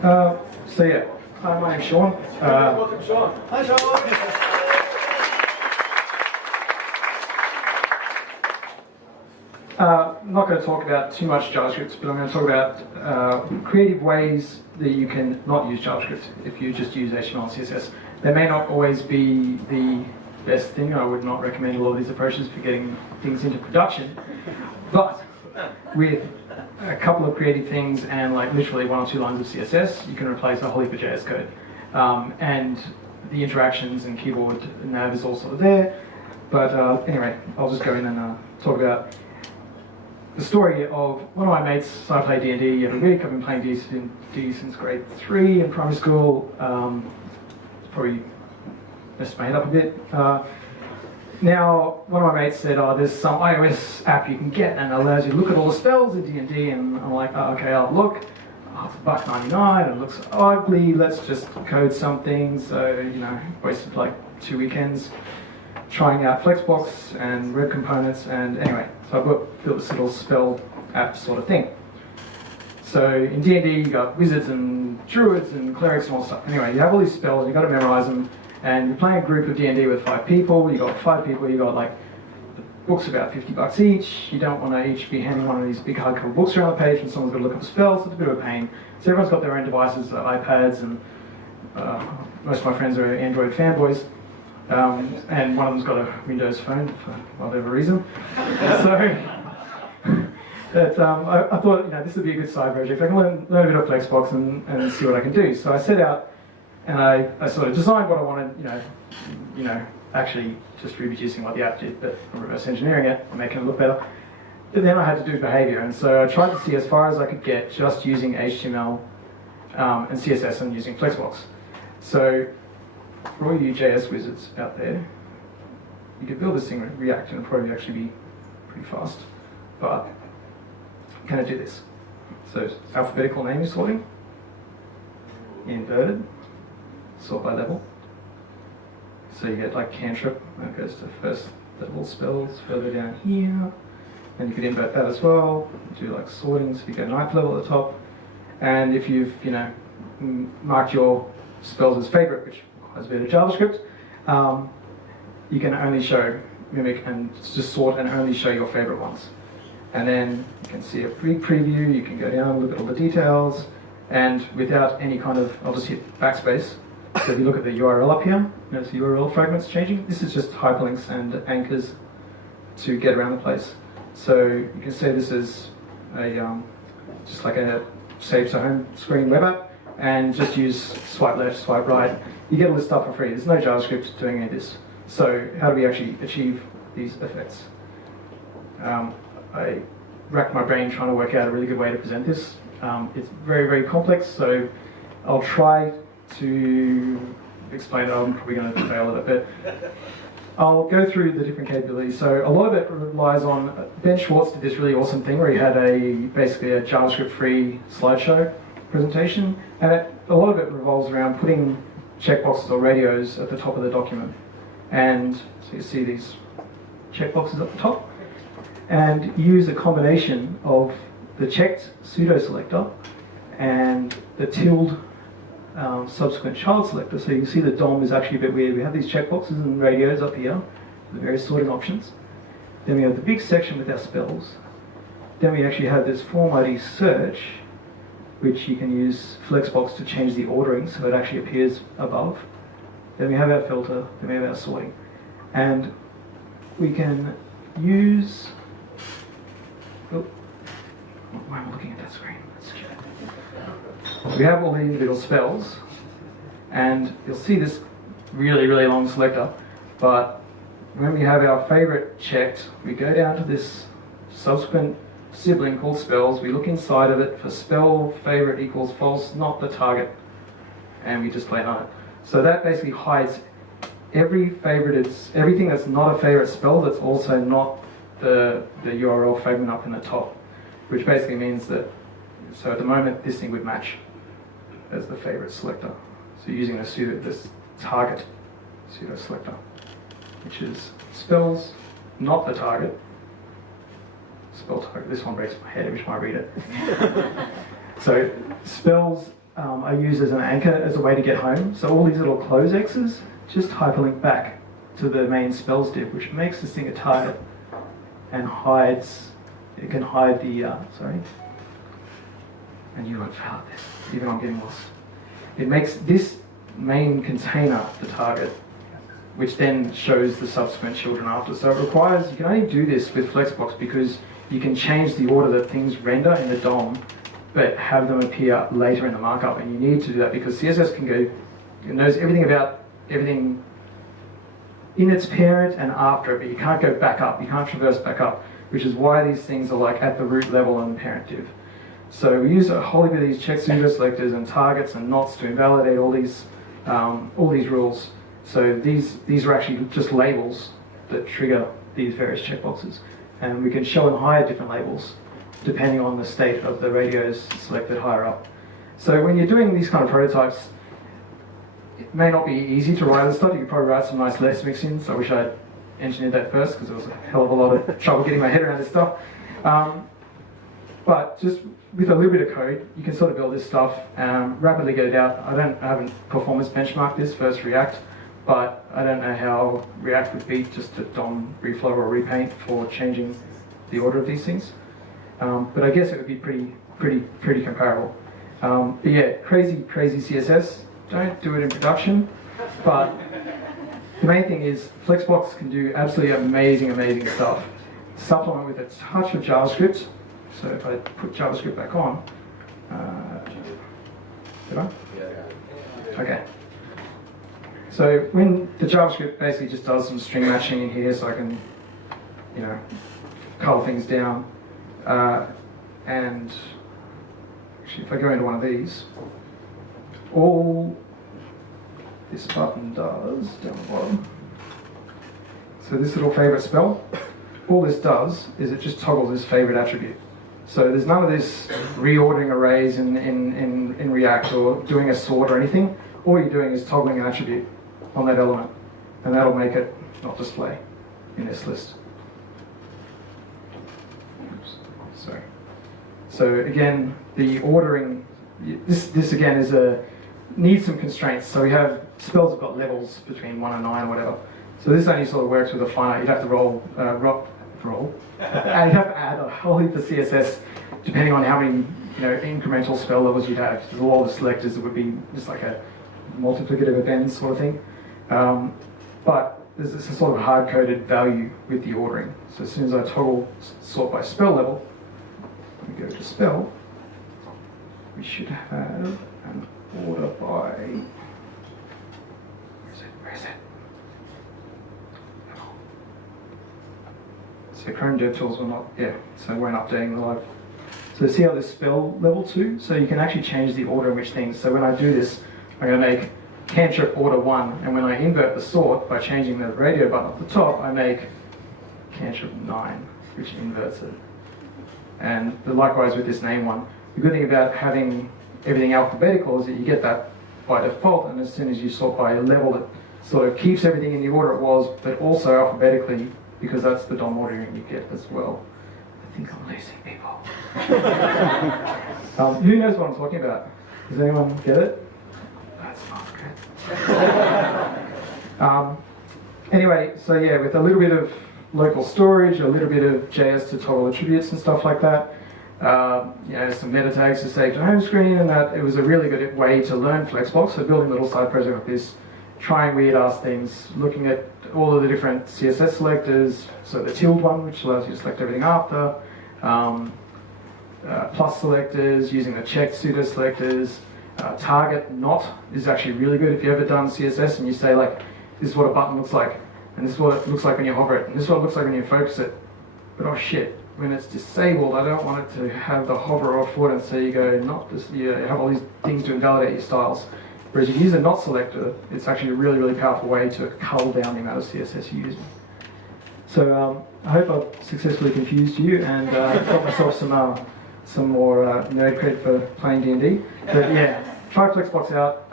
So yeah, my name's Sean. Welcome, Sean. Hi, Sean. I'm not going to talk about too much JavaScript, but I'm going to talk about creative ways that you can not use JavaScript if you just use HTML and CSS. They may not always be the best thing. I would not recommend a lot of these approaches for getting things into production, but with a couple of creative things and like literally 1 or 2 lines of CSS, you can replace a whole heap of JS code. And the interactions and keyboard nav is also there. But anyway, I'll just go in and talk about the story of one of my mates. So I play D&D every week. I've been playing D&D since grade 3 in primary school. It's probably messed my head up a bit. Now, one of my mates said, oh, there's some iOS app you can get and it allows you to look at all the spells in D&D, and I'm like, oh, okay, I'll look. Oh, it's $1.99 and it looks ugly, let's just code something. So, you know, wasted like 2 weekends trying out Flexbox and web components, and anyway, so I built this little spell app sort of thing. So in D&D, you got wizards and druids and clerics and all stuff. Anyway, you have all these spells, you've got to memorize them, and you're playing a group of D&D with 5 people. You've got 5 people, you've got like, the book's about $50 each. You don't want to each be handing one of these big hardcover books around the page and someone's got to look up spells, so it's a bit of a pain. So everyone's got their own devices, iPads, and most of my friends are Android fanboys. And one of them's got a Windows phone for whatever reason. So I thought, you know, this would be a good side project. I can learn a bit of Flexbox and see what I can do. So I set out and I sort of designed what I wanted, you know, actually just reproducing what the app did, but reverse engineering it and making it look better. But then I had to do behavior, and so I tried to see as far as I could get just using HTML and CSS and using Flexbox. So for all you JS wizards out there, you could build this thing with React and it'll probably actually be pretty fast. But can I do this? So alphabetical name sorting, inverted, sort by level. So you get like cantrip, that goes to first level spells, further down here. And you could invert that as well, do like sorting, so you go 9th level at the top. And if you've, you know, marked your spells as favorite, which requires a bit of JavaScript, you can only show, mimic, and just sort and only show your favorite ones. And then you can see a preview, you can go down, look at all the details, and without any kind of, I'll just hit backspace. So if you look at the URL up here, notice the URL fragments changing. This is just hyperlinks and anchors to get around the place. So you can say this is a just like a save to home screen web app, and just use swipe left, swipe right. You get all this stuff for free. There's no JavaScript doing any of this. So how do we actually achieve these effects? I racked my brain trying to work out a really good way to present this. It's very, very complex, so I'll try to explain it. I'm probably going to fail at it, but I'll go through the different capabilities. So a lot of it relies on, Ben Schwartz did this really awesome thing where he had basically a JavaScript-free slideshow presentation, and a lot of it revolves around putting checkboxes or radios at the top of the document. And so you see these checkboxes at the top, and use a combination of the checked pseudo selector and the tilde subsequent child selector. So you can see the DOM is actually a bit weird. We have these checkboxes and radios up here, the various sorting options. Then we have the big section with our spells. Then we actually have this form ID search, which you can use Flexbox to change the ordering so it actually appears above. Then we have our filter, then we have our sorting. And we can use, oh, why am I looking at that screen? We have all the individual spells, and you'll see this really, really long selector, but when we have our favorite checked, we go down to this subsequent sibling called spells, we look inside of it for spell favorite equals false, not the target, and we display none. So that basically hides everything that's not a favorite spell that's also not the URL fragment up in the top, which basically means that, so at the moment this thing would match as the favorite selector. So using this target pseudo selector, which is spells, not the target. Spell target, this one breaks my head every time I read it. So spells I use as an anchor as a way to get home. So all these little close X's just hyperlink back to the main spells div, which makes this thing a target and hides, it can hide the, and you won't fail at this, even though I'm getting lost. It makes this main container the target, which then shows the subsequent children after. So it requires, you can only do this with Flexbox because you can change the order that things render in the DOM, but have them appear later in the markup. And you need to do that because CSS can go, it knows everything about everything in its parent and after it, but you can't go back up, you can't traverse back up, which is why these things are like at the root level in the parent div. So we use a whole heap of these check pseudo selectors and targets and nots to invalidate all these rules. So these are actually just labels that trigger these various checkboxes. And we can show and hide different labels depending on the state of the radios selected higher up. So when you're doing these kind of prototypes, it may not be easy to write this stuff. You could probably write some nice less mixins. I wish I'd engineered that first because there was a hell of a lot of trouble getting my head around this stuff. But just with a little bit of code, you can sort of build this stuff, rapidly get it out. I haven't performance benchmarked this versus React, but I don't know how React would beat just a DOM reflow or repaint for changing the order of these things. But I guess it would be pretty comparable. But yeah, crazy CSS. Don't do it in production, but the main thing is Flexbox can do absolutely amazing stuff. Supplement with a touch of JavaScript. So if I put JavaScript back on, did I? Yeah. Okay. So when the JavaScript basically just does some string matching in here, so I can, color things down. And actually, if I go into one of these, all this button does down the bottom. So this little favorite spell, all this does is it just toggles this favorite attribute. So there's none of this reordering arrays in React or doing a sort or anything. All you're doing is toggling an attribute on that element, and that'll make it not display in this list. Oops, sorry. So again, the ordering, this again is needs some constraints. So we have spells have got levels between 1 and 9 or whatever. So this only sort of works with a finite. You'd have to you'd have to add a whole heap of CSS depending on how many incremental spell levels you'd have. There's all the selectors that would be just like a multiplicative of n sort of thing. But there's this sort of hard-coded value with the ordering. So as soon as I toggle sort by spell level, we go to spell, we should have an order by, where is it? So Chrome DevTools will not, so we weren't updating the live. So see how this spell level 2? So you can actually change the order in which things, so when I do this, I'm going to make cantrip order 1, and when I invert the sort by changing the radio button at the top, I make cantrip 9, which inverts it. And likewise with this name one. The good thing about having everything alphabetical is that you get that by default, and as soon as you sort by a level, it sort of keeps everything in the order it was, but also alphabetically, because that's the DOM ordering you get as well. I think I'm losing people. Who knows what I'm talking about? Does anyone get it? That's not good. Anyway, so yeah, with a little bit of local storage, a little bit of JS to toggle attributes and stuff like that, some meta tags to save to home screen, and that it was a really good way to learn Flexbox. So building a little side project like this, trying weird ass things, looking at all of the different CSS selectors, so the tilde one, which allows you to select everything after, plus selectors, using the checked pseudo selectors, target not is actually really good if you've ever done CSS and you say like, this is what a button looks like, and this is what it looks like when you hover it, and this is what it looks like when you focus it, but oh shit, when it's disabled, I don't want it to have the hover or foot, and so you go not this, you have all these things to invalidate your styles. Whereas if you use a not selector, it's actually a really powerful way to cull down the amount of CSS you're using. So I hope I've successfully confused you and got myself some more nerd cred for playing D&D. But yeah, try Flexbox out.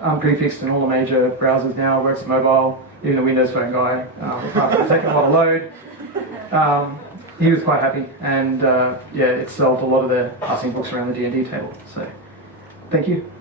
Unprefixed in all the major browsers now, works mobile, even the Windows Phone guy. After the second one load, he was quite happy, and it solved a lot of the passing books around the D&D table. So Thank you.